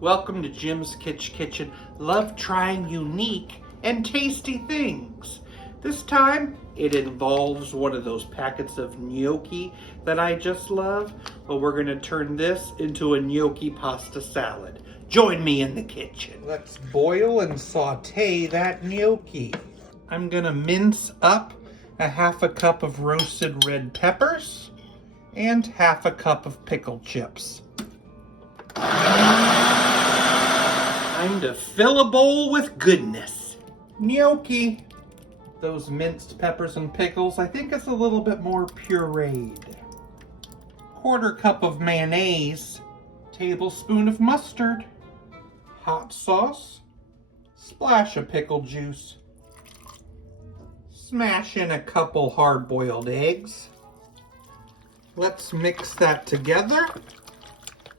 Welcome to Jim's Kitchen. Love trying unique and tasty things. This time, it involves one of those packets of gnocchi that I just love. But we're going to turn this into a gnocchi pasta salad. Join me in the kitchen. Let's boil and saute that gnocchi. I'm going to mince up a half a cup of roasted red peppers and half a cup of pickle chips. Time to fill a bowl with goodness. Gnocchi. Those minced peppers and pickles, I think it's a little bit more pureed. Quarter cup of mayonnaise. Tablespoon of mustard. Hot sauce. Splash of pickle juice. Smash in a couple hard-boiled eggs. Let's mix that together.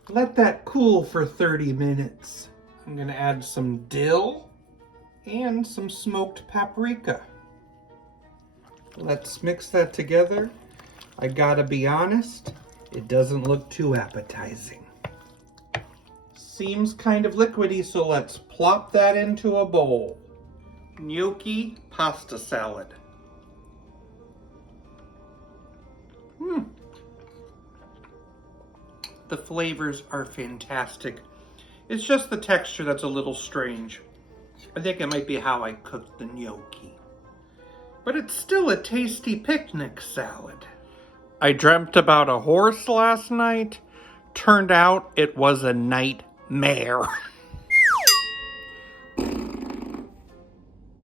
Let that cool for 30 minutes. I'm going to add some dill and some smoked paprika. Let's mix that together. I gotta be honest, it doesn't look too appetizing. Seems kind of liquidy, so let's plop that into a bowl. Gnocchi pasta salad. The flavors are fantastic. It's just the texture that's a little strange. I think it might be how I cooked the gnocchi. But it's still a tasty picnic salad. I dreamt about a horse last night. Turned out it was a nightmare.